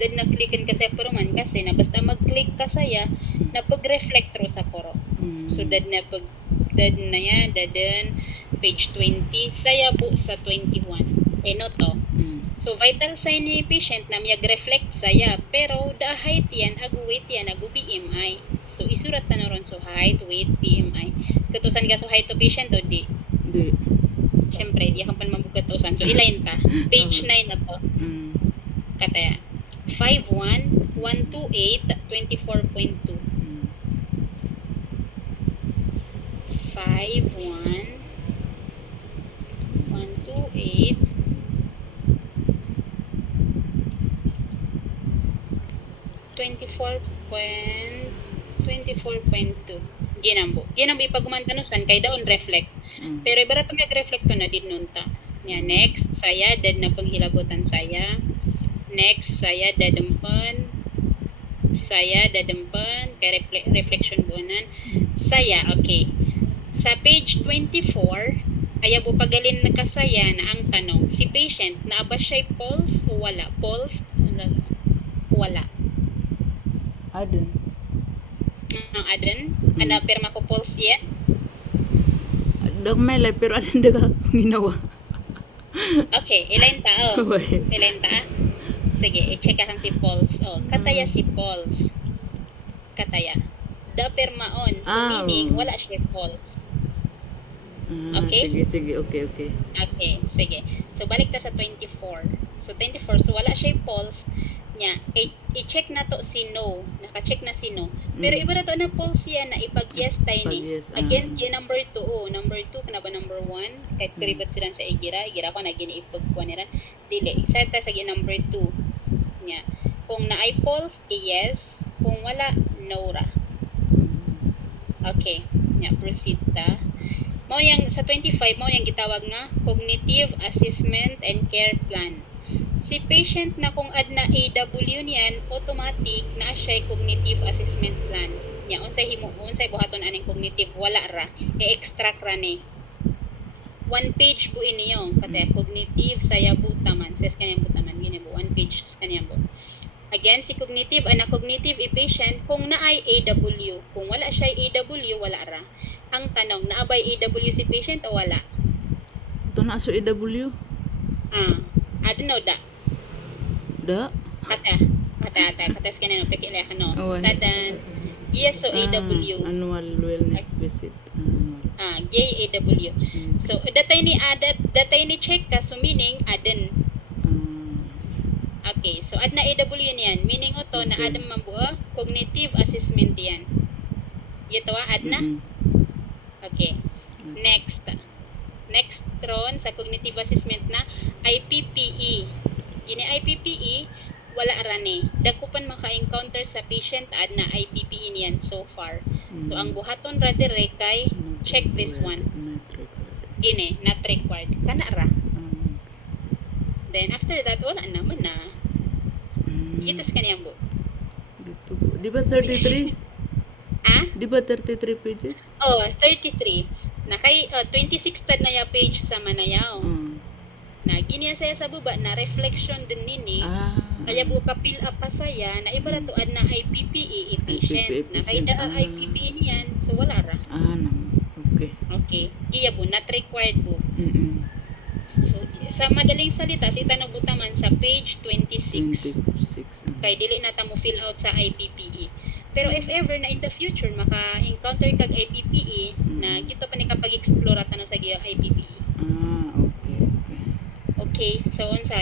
dad na-clickan ka sa puro man kasi na basta mag-click ka saya na pag-reflect ro sa puro. So dad na yan, dadan page 20 saya po sa 21. No to. So vital sign ni patient na miyag reflect saya pero the height yan ag weight yan ag BMI. So isurat ta na ron so height, weight, BMI. Katusan ka so height to patient o di? Di. Siyempre, di akong panmabugatusan. So ilayin ta. Page 9 na to. Kataya. 5'1", 128, 24.2. 5'1", 128, 24.2. Ginambo ipagumantanosan kay daon reflect. Pero ibara to mag-reflect to na din nun ta. Nya next, saya dad na paghilabutan saya. Next, saya dadempan. Saya dadempan kay reflection buonan. Saya, okay. Sa page 24, ayaw po pagalin na kasaya na ang tanong, si patient, naaba siya'y pulse o wala? Pulse? Wala. Aden. Aden? Ana, pirma ko pulse yan? Dagmay lay pero aden daga ginawa. Okay, ilayin ta, oh. Ilayin ta, sige, i-check kang si pulse. Oh, kataya si pulse. Kataya. Da pirma on. So, meaning, wala siya pulse. Okay? Sige, okay. Okay, sige. So, balik ta sa 24. So, 24, so wala siya pulse niya. I-check na to si no. Naka-check na si no. Pero iba na to na pulse yan na ipag-yes tayo ni. Again, yung number 2. Oh, number 2, kana ba number 1? Kahit kuribat sila sa igira. Igira ko na gini-ipagkuha nila. Dili. Isa ta sa number 2. Niya. Kung na-ay pulse, yes. Kung wala, no ra. Okay. Niya, proceed ta. Mao yang sa 25 mao yang gitawag nga cognitive assessment and care plan. Si patient na kung adna AW niyan automatic na siya cognitive assessment plan. Nya unsay buhaton aning cognitive wala ra i-extract ra ni. One page po iniyo katay cognitive saya butaman ses kaniyang butaman gini po one page kaniyang po. Again, si cognitive, cognitive i-patient, kung naay AW. Kung wala siya AW, wala ra. Ang tanong, naabay AW si patient o wala? Ito na so AW? I don't know da. Da? Kata sa kanino, pekilya ka no. Tadan, yes so AW. Annual wellness visit. Yay AW. So, datay ni check ka, so meaning, aden. Okay, so ad na AW niyan, meaning oto na adam mambuo, cognitive assessment yan. Ito ad na? Okay. Next ron sa cognitive assessment na IPPE. Ini IPPE wala ra ni. Dakupan maka-encounter sa patient ad na IPPE niyan so far. So ang buhaton ra dire kay check this one. Gini, not required. Kana ra. Then after that wala naman na. Itas kaniyang bo. Dito po. Di ba 33? Di ba 33 pages? Oh, 33. Nakay 26 tad na ya page sa manayaw. Na giniya saya sa baba na reflection din nini. Kaya bu kapil up pa saya na iba to ad na IPPE patient. Na kay da IPPE niyan so wala ra. Okay. Okay. Giya bu not required bu. So, sa madaling salita, si tanong butaman sa page 26. Kay dili na ta mo fill out sa IPPE. Pero if ever na in the future maka-encounter kag IPPE na gito pa ni kapag explore tanong sa IPPE. Okay. Okay, so unsa